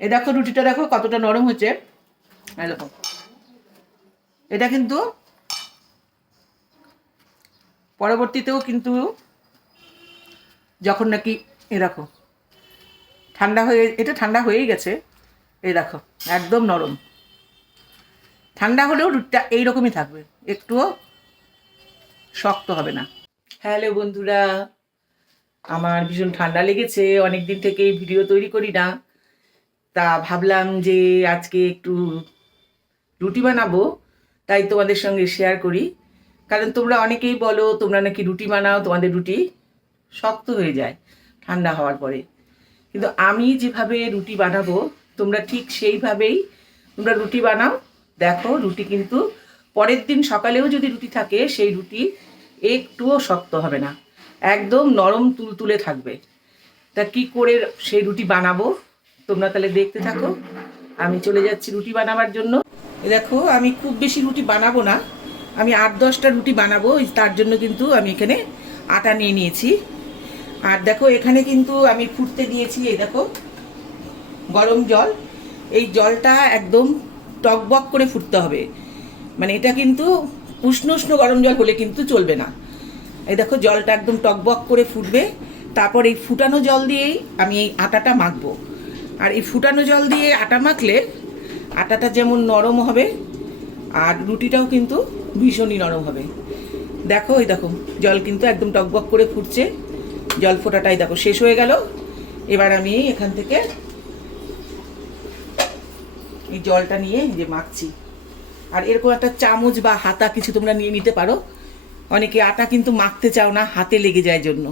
এ দেখো রুটিটা দেখো কতটা নরম হচ্ছে দেখো। এটা কিন্তু পরবর্তীতেও কিন্তু যখন নাকি, এ দেখো, ঠান্ডা হয়ে, এটা ঠান্ডা হয়েই গেছে। এই দেখো, একদম নরম। ঠান্ডা হলেও রুটিটা এইরকমই থাকবে, একটুও শক্ত হবে না। হ্যালো বন্ধুরা, আমার ভীষণ ঠান্ডা লেগেছে অনেক দিন থেকে ভিডিও তৈরি করি না। তা ভাবলাম যে আজকে একটু রুটি বানাবো, তাই তোমাদের সঙ্গে শেয়ার করি। কারণ তোমরা অনেকেই বলো, তোমরা নাকি রুটি বানাও, তোমাদের রুটি শক্ত হয়ে যায় ঠান্ডা হওয়ার পরে। কিন্তু আমি যেভাবে রুটি বানাবো, তোমরা ঠিক সেইভাবেই তোমরা রুটি বানাও। দেখো, রুটি কিন্তু পরের দিন সকালেও যদি রুটি থাকে, সেই রুটি একটুও শক্ত হবে না। একদম নরম তুলতুলে থাকবে। তা কি করে সেই রুটি বানাবো? তোমরা তাহলে দেখতে থাকো। আমি চলে যাচ্ছি রুটি বানাবার জন্য। দেখো, আমি খুব বেশি রুটি বানাবো না। আমি আট দশটা রুটি বানাবো তার জন্য কিন্তু আমি এখানে আটা নিয়ে নিয়েছি। আর দেখো, এখানে কিন্তু আমি ফুটতে দিয়েছি, এই দেখো, গরম জল। এই জলটা একদম টকবক করে ফুটতে হবে। মানে এটা কিন্তু উষ্ণ উষ্ণ গরম জল হলে কিন্তু চলবে না। এই দেখো, জলটা একদম টকবক করে ফুটবে। তারপর এই ফুটানো জল দিয়েই আমি এই আটাটা মাখবো। আর এই ফুটানো জল দিয়ে আটা মাখলে আটাটা যেমন নরম হবে, আর রুটিটাও কিন্তু ভীষণই নরম হবে। দেখো ওই দেখো, জল কিন্তু একদম টকবক করে ফুটছে। জল ফোটাটাই দেখো, শেষ হয়ে গেল। এবার আমি এখান থেকে এই জলটা নিয়ে যে মাখছি। আর এরকম একটা চামচ বা হাতা কিছু তোমরা নিয়ে নিতে পারো। অনেকে আটা কিন্তু মাখতে চাও না, হাতে লেগে যায় জন্য।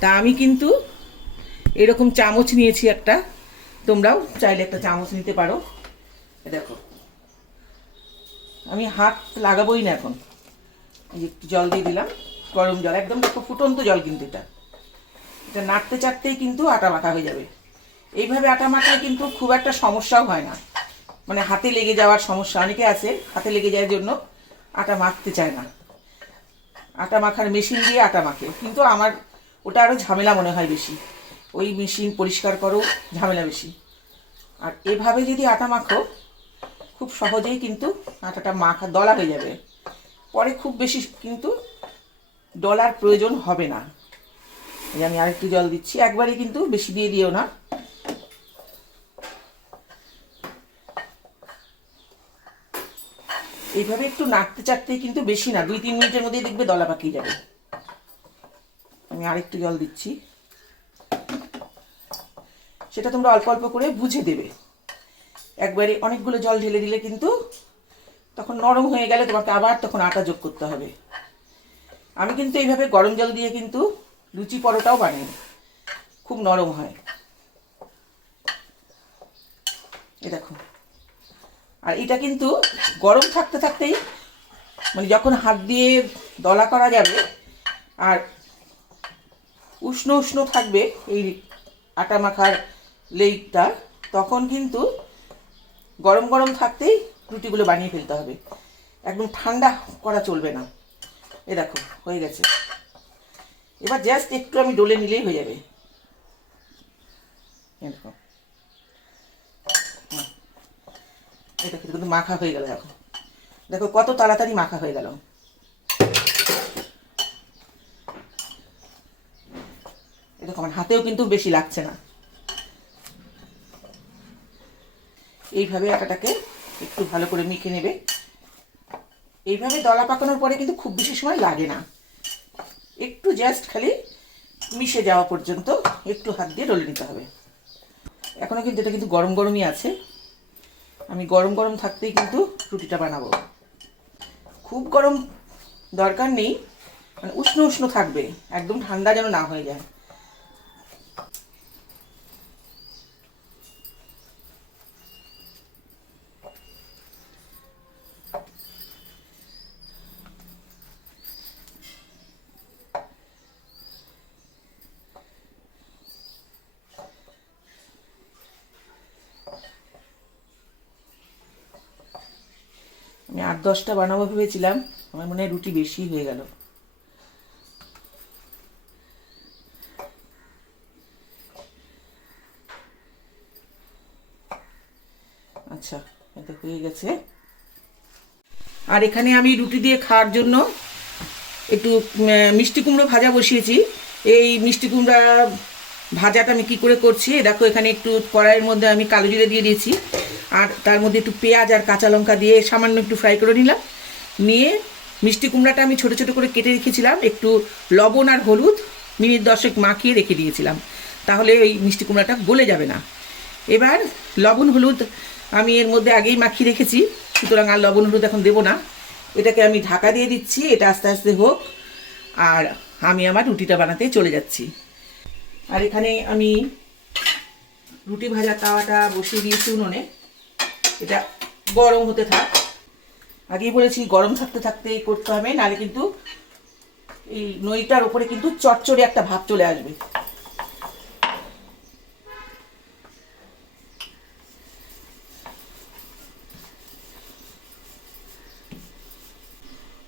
তা আমি কিন্তু এরকম চামচ নিয়েছি একটা। তোমরাও চাইলে একটা চামচ নিতে পারো। দেখো। আমি হাত লাগাবোই না এখন। একটু জল দিয়ে দিলাম, গরম জল, একদম ফুটন্ত জল কিন্তু এটা। এটা নাড়তে চাড়তেই কিন্তু আটা মাখা হয়ে যাবে। এইভাবে আটা মাখায় কিন্তু খুব একটা সমস্যাও হয় না। মানে হাতে লেগে যাওয়ার সমস্যা, অনেকে আছে হাতে লেগে যাওয়ার জন্য আটা মাখতে চায় না। আটা মাখার মেশিন দিয়ে আটা মাখে। কিন্তু আমার, ওটা আরও ঝামেলা মনে হয় বেশি। ওই মেশিন পরিষ্কার করো, ঝামেলা বেশি। আর এভাবে যদি আটা মাখো, খুব সহজেই কিন্তু আটাটা মাখা দলা হয়ে যাবে। পরে খুব বেশি কিন্তু ডলার প্রয়োজন হবে না। এই আমি আরেকটু জল দিচ্ছি একবারে কিন্তু বেশি দিয়ে দিও না। এইভাবে একটু নাড়তে চাড়তে কিন্তু বেশি না, দুই তিন মিনিটের মধ্যেই দেখবে দলা পাকিয়ে যাবে। আমি আরেকটু জল দিচ্ছি। সেটা তোমরা অল্প অল্প করে বুঝে দেবে। একবারে অনেকগুলো জল ঢেলে দিলে কিন্তু তখন নরম হয়ে গেলে তোমাকে আবার তখন আটা যোগ করতে হবে। আমি কিন্তু এইভাবে গরম জল দিয়ে কিন্তু লুচি পরোটাও বানাই। খুব নরম হয়। এ দেখো। আর এটা কিন্তু গরম থাকতে থাকতেই মানে যখন হাত দিয়ে দলা করা যাবে আর উষ্ণ উষ্ণ থাকবে এই আটা মাখার লেগটা তখন কিন্তু গরম গরম থাকতেই রুটিগুলো বানিয়ে ফেলতে হবে। একদম ঠান্ডা করা চলবে না। এ দেখো, হয়ে গেছে। এবার জাস্ট একটু আমি ডলে নিলেই হয়ে যাবে। দেখো। এটা কিন্তু মাখা হয়ে গেল দেখো দেখো, কত তাড়াতাড়ি মাখা হয়ে গেল। আমার হাতেও কিন্তু বেশি লাগছে না। এইভাবে আটাটাকে একটু ভালো করে মেখে নেবে। এইভাবে দলা পাকানোর পরে কিন্তু খুব বেশি সময় লাগে না। একটু জাস্ট খালি মিশে যাওয়া পর্যন্ত একটু হাত দিয়ে ডলে নিতে হবে। এখনও কিন্তু এটা কিন্তু গরম গরমই আছে। আমি গরম গরম থাকতেই কিন্তু রুটিটা বানাবো। খুব গরম দরকার নেই মানে উষ্ণ উষ্ণ থাকবে, একদম ঠান্ডা যেন না হয়ে যায়। আমি আট দশটা বানাবো ভেবেছিলাম। আমার মনে হয় রুটি বেশি হয়ে গেল। আচ্ছা এটা হয়ে গেছে। আর এখানে আমি রুটি দিয়ে খাওয়ার জন্য একটু মিষ্টি কুমড়ো ভাজা বসিয়েছি। এই মিষ্টি কুমড়া ভাজাটা আমি কি করে করছি? দেখো, এখানে একটু কড়াইয়ের মধ্যে আমি কালো জিরে দিয়ে দিয়েছি। আর তার মধ্যে একটু পেঁয়াজ আর কাঁচা লঙ্কা দিয়ে সামান্য একটু ফ্রাই করে নিলাম। নিয়ে মিষ্টি কুমড়াটা আমি ছোট ছোট করে কেটে রেখেছিলাম, একটু লবণ আর হলুদ মিনিট দশেক মাখিয়ে রেখে দিয়েছিলাম, তাহলে ওই মিষ্টি কুমড়াটা গলে যাবে না। এবার লবণ হলুদ আমি এর মধ্যে আগেই মাখিয়ে রেখেছি, সুতরাং আর লবণ হলুদ এখন দেবো না। এটাকে আমি ঢাকা দিয়ে দিচ্ছি, এটা আস্তে আস্তে হোক, আর আমি আমার রুটিটা বানাতে চলে যাচ্ছি। আর এখানে আমি রুটি ভাজা তাওয়াটা বসিয়ে দিয়েছি উনুনে। এটা গরম হতে থাক। আগেই বলেছি, গরম থাকতে থাকতে করতে হবে, নাহলে কিন্তু এই নইটার ওপরে কিন্তু চটচড়ে একটা ভাব চলে আসবে।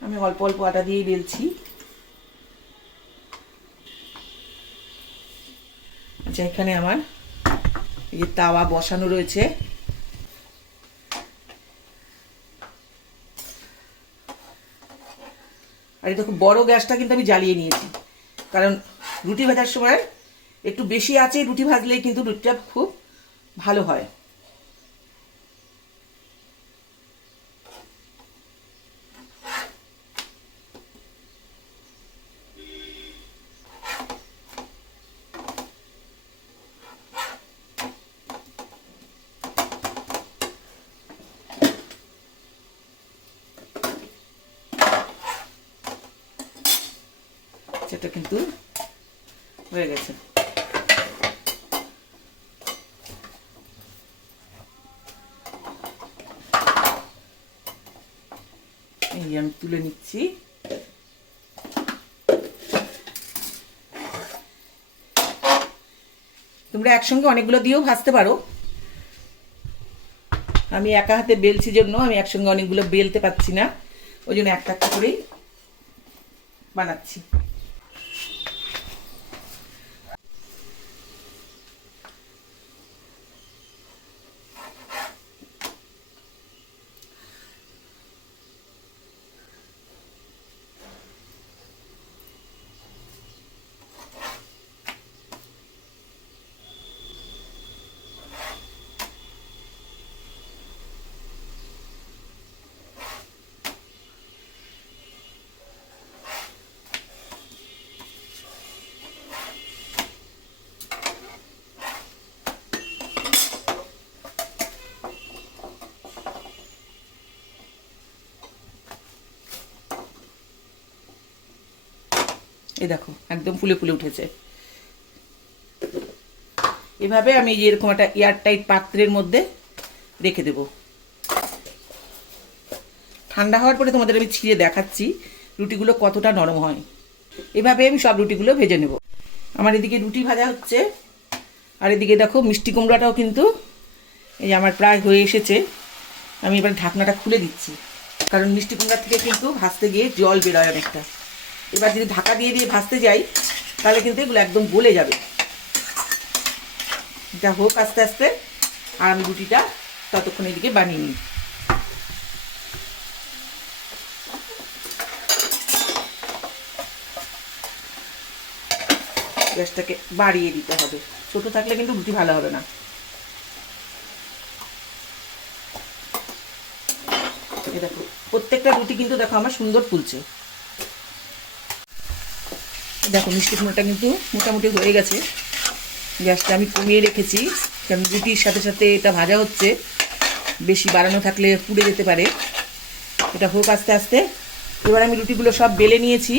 আমি অল্প অল্প আটা দিয়ে বেলছি। আচ্ছা এখানে আমার এই যে তাওয়া বসানো রয়েছে। আর দেখো বড় গ্যাসটা কিন্তু আমি জ্বালিয়ে নিয়েছি। কারণ রুটি ভাজার সময় একটু বেশি আছে রুটি ভাজলে কিন্তু রুটিটা খুব ভালো হয়। সেটা কিন্তু হয়ে গেছে। এই আমি তুলে নিচ্ছি। তোমরা একসঙ্গে অনেকগুলো দিয়েও ভাজতে পারো। আমি একা হাতে বেলছি জন্য আমি একসঙ্গে অনেকগুলো বেলতে পারছি না। ওই জন্য একটা একটা করেই বানাচ্ছি। এই দেখো, একদম ফুলে ফুলে উঠেছে। এভাবে আমি এরকম একটা এয়ারটাইট পাত্রের মধ্যে রেখে দেব। ঠান্ডা হওয়ার পরে তোমাদের আমি ছিঁড়ে দেখাচ্ছি রুটিগুলো কতটা নরম হয়। এভাবে আমি সব রুটিগুলো ভেজে নেব। আমার এদিকে রুটি ভাজা হচ্ছে, আর এদিকে দেখো মিষ্টি কুমড়াটাও কিন্তু এই আমার প্রায় হয়ে এসেছে। আমি এবার ঢাকনাটা খুলে দিচ্ছি, কারণ মিষ্টি কুমড়া থেকে কিন্তু ভাজতে গিয়ে জল বেরোয় অনেকটা। এবার যদি ঢাকা দিয়ে দিয়ে ভাজতে যাই, তাহলে কিন্তু এগুলো একদম গলে যাবে। এটা হোক আস্তে আস্তে, আর আমি রুটিটা ততক্ষণ এদিকে বানিয়ে নিই। গ্যাসটাকে বাড়িয়ে দিতে হবে। ছোট থাকলে কিন্তু রুটি ভালো হবে না। দেখো, প্রত্যেকটা রুটি কিন্তু দেখো আমার সুন্দর ফুলছে। দেখো, মিষ্টি কুমড়োটা কিন্তু মোটামুটি হয়ে গেছে। গ্যাসটা আমি কমিয়ে রেখেছি, কারণ রুটির সাথে সাথে এটা ভাজা হচ্ছে। বেশি বাড়ানো থাকলে পুড়ে যেতে পারে। এটা হোক আস্তে আস্তে। এবার আমি রুটিগুলো সব বেলে নিয়েছি।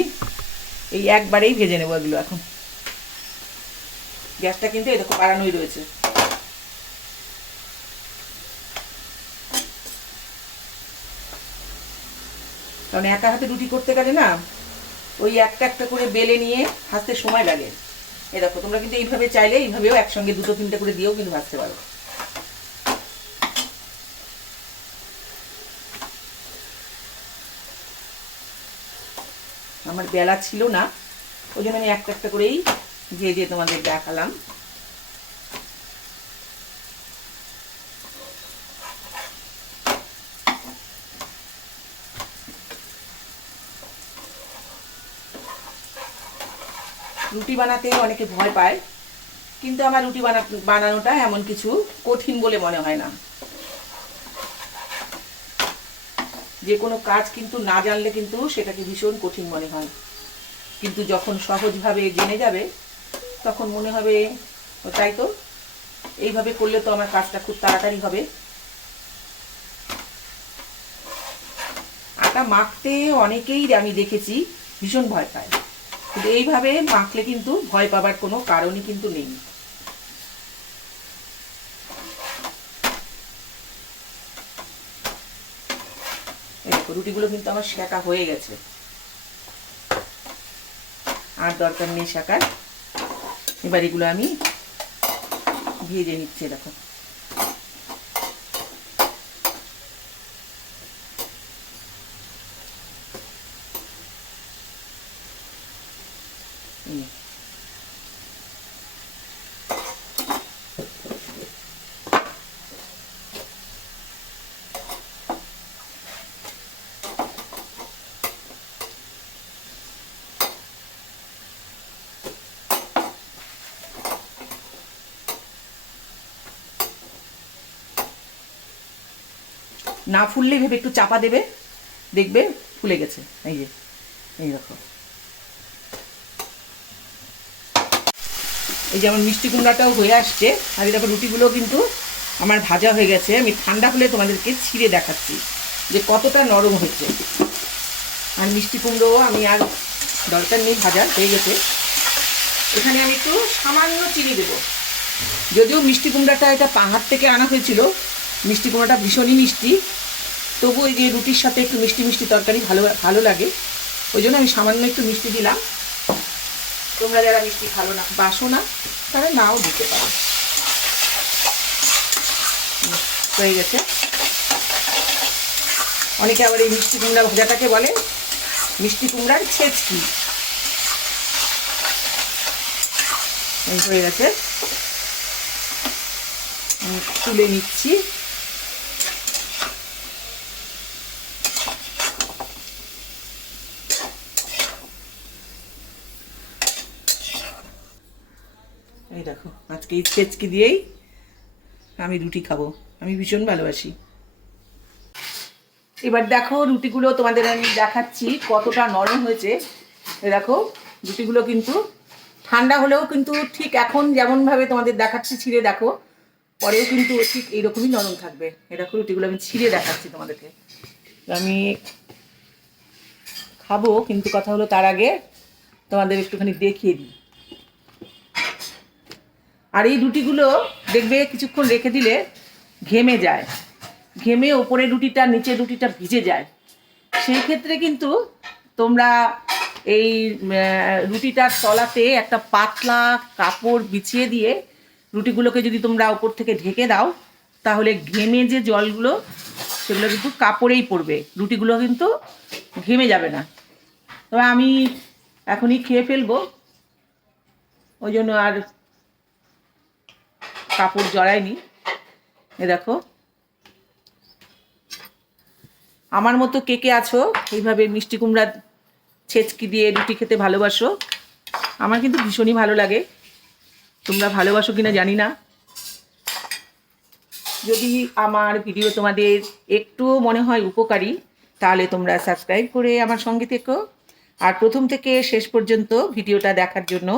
এই একবারেই ভেজে নেব এগুলো এখন। গ্যাসটা কিন্তু এরকম বাড়ানোই রয়েছে। কারণ একা হাতে রুটি করতে গেলে না ওই একটা একটা করে বেলে নিয়ে ভাজতে সময় লাগে। এ দেখো, তোমরা কিন্তু এইভাবে চাইলে এইভাবেও একসঙ্গে দুটো তিনটে করে দিয়েও কিন্তু ভাজতে পারো। আমার বেলা ছিল না, ওই জন্য আমি একটা একটা করেই যে যে তোমাদের দেখালাম। রুটি বানাতে অনেকে ভয় পায়, কিন্তু আমার রুটি বানা, বানানোটা এমন কিছু কঠিন বলে মনে হয় না। যে কোনো কাজ কিন্তু না জানলে কিন্তু সেটাকে ভীষণ কঠিন মনে হয়। কিন্তু যখন সহজভাবে জেনে যাবে, তখন মনে হবে তাই তো? এইভাবে করলে তো আমার কাজটা খুব তাড়াতাড়ি হবে। আটা মাখতে অনেকেই আমি দেখেছি ভীষণ ভয় পায়। কিন্তু এইভাবে মাখলে কিন্তু ভয় পাবার কোনো কারণই কিন্তু নেই। রুটিগুলো কিন্তু আমার শেখা হয়ে গেছে। আর দরকার নেই শেখার। এবার এগুলো আমি ভেজে নিচ্ছি, দেখো। এই। না ফুললে ভেবে একটু চাপা দেবে দেখবে ফুলে গেছে এই যে এই দেখো এই যে আমার মিষ্টি কুমড়াটাও হয়ে আসছে, আর এই দেখো রুটিগুলো কিন্তু আমার ভাজা হয়ে গেছে। আমি ঠান্ডা হলে তোমাদেরকে ছিঁড়ে দেখাচ্ছি যে কতটা নরম হয়েছে। আর মিষ্টি কুমড়ো আমি আর দরকার নেই ভাজা হয়ে গেছে। এখানে আমি একটু সামান্য চিনি দেবো। যদিও মিষ্টি কুমড়াটা এটা পাহাড় থেকে আনা হয়েছিল, মিষ্টি কুমড়াটা ভীষণই মিষ্টি। তবু এই যে রুটির সাথে একটু মিষ্টি মিষ্টি তরকারি ভালো ভালো লাগে। ওই জন্য আমি সামান্য একটু মিষ্টি দিলাম। তোমরা যারা মিষ্টি ভালো না, বাসো না, তারা নাও দিতে পারো। হয়ে গেছে। অনেকে আবার এই মিষ্টি কুমড়া ভাজাটাকে বলে, মিষ্টি কুমড়ার ছেচকি। হয়ে গেছে। তুলে নিচ্ছি। এই দেখো, আজকে এই চেচকি দিয়েই আমি রুটি খাব। আমি ভীষণ ভালোবাসি। এবার দেখো রুটিগুলো তোমাদের আমি দেখাচ্ছি, কতটা নরম হয়েছে। দেখো, রুটিগুলো কিন্তু ঠান্ডা হলেও কিন্তু ঠিক এখন যেমনভাবে তোমাদের দেখাচ্ছি, ছিঁড়ে দেখো। পরেও কিন্তু ঠিক এইরকমই নরম থাকবে। দেখো, রুটিগুলো আমি ছিঁড়ে দেখাচ্ছি তোমাদেরকে। আমি খাব, কিন্তু কথা হলো তার আগে তোমাদের একটুখানি দেখিয়ে দিই। আর এই রুটিগুলো দেখবে কিছুক্ষণ রেখে দিলে ঘেমে যায়। ঘেমে ওপরে রুটিটা নিচে রুটিটা ভিজে যায়। সেই ক্ষেত্রে কিন্তু তোমরা এই রুটিটার তলাতে একটা পাতলা কাপড় বিছিয়ে দিয়ে রুটিগুলোকে যদি তোমরা ওপর থেকে ঢেকে দাও, তাহলে ঘেমে যে জলগুলো, সেগুলো কিন্তু কাপড়েই পড়বে। রুটিগুলো কিন্তু ঘেমে যাবে না। তবে আমি এখনই খেয়ে ফেলব। ওই জন্য আর কাপড় জড়ায়নি। এ দেখো। আমার মতো কে কে আছো? এইভাবে মিষ্টি কুমড়া ছেচকি দিয়ে রুটি খেতে ভালোবাসো। আমার কিন্তু ভীষণই ভালো লাগে। তোমরা ভালোবাসো কিনা জানি না। যদি আমার ভিডিও তোমাদের একটুও মনে হয় উপকারী, তাহলে তোমরা সাবস্ক্রাইব করে আমার সঙ্গে থেকো। আর প্রথম থেকে শেষ পর্যন্ত ভিডিওটা দেখার জন্য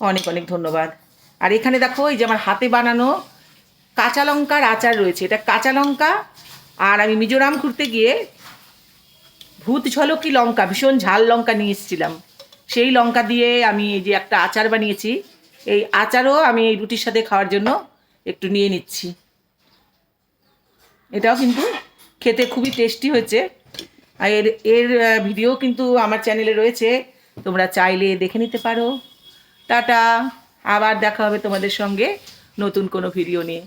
অনেক অনেক ধন্যবাদ। আর এখানে দেখো, এই যে আমার হাতে বানানো কাঁচা লঙ্কার আচার রয়েছে। এটা কাঁচা লঙ্কা আর আমি মিজোরাম ঘুরতে গিয়ে ভূত ঝলকি লঙ্কা, ভীষণ ঝাল লঙ্কা নিয়ে এসেছিলাম। সেই লঙ্কা দিয়ে আমি এই যে একটা আচার বানিয়েছি। এই আচারও আমি এই রুটির সাথে খাওয়ার জন্য একটু নিয়ে নিচ্ছি। এটাও কিন্তু খেতে খুবই টেস্টি হয়েছে। আর এর এর ভিডিও কিন্তু আমার চ্যানেলে রয়েছে। তোমরা চাইলে দেখে নিতে পারো। টাটা! আবার দেখা হবে তোমাদের সঙ্গে নতুন কোনো ভিডিও নিয়ে।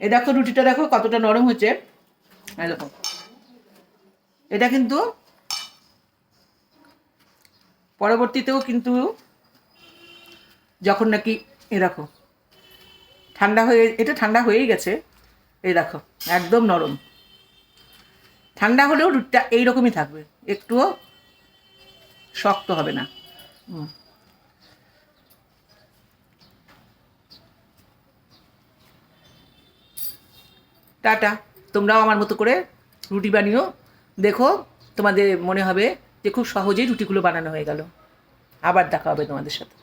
এ দেখো রুটিটা দেখো কতটা নরম হচ্ছে দেখো। এটা কিন্তু পরবর্তীতেও কিন্তু যখন নাকি, এ দেখো, ঠান্ডা হয়ে, এটা ঠান্ডা হয়েই গেছে। এই দেখো, একদম নরম। ঠান্ডা হলেও রুটিটা এইরকমই থাকবে, একটুও শক্ত হবে না। হুম। টাটা। তোমরাও আমার মতো করে রুটি বানিও। দেখো, তোমাদের মনে হবে যে খুব সহজেই রুটিগুলো বানানো হয়ে গেল। আবার দেখা হবে তোমাদের সাথে।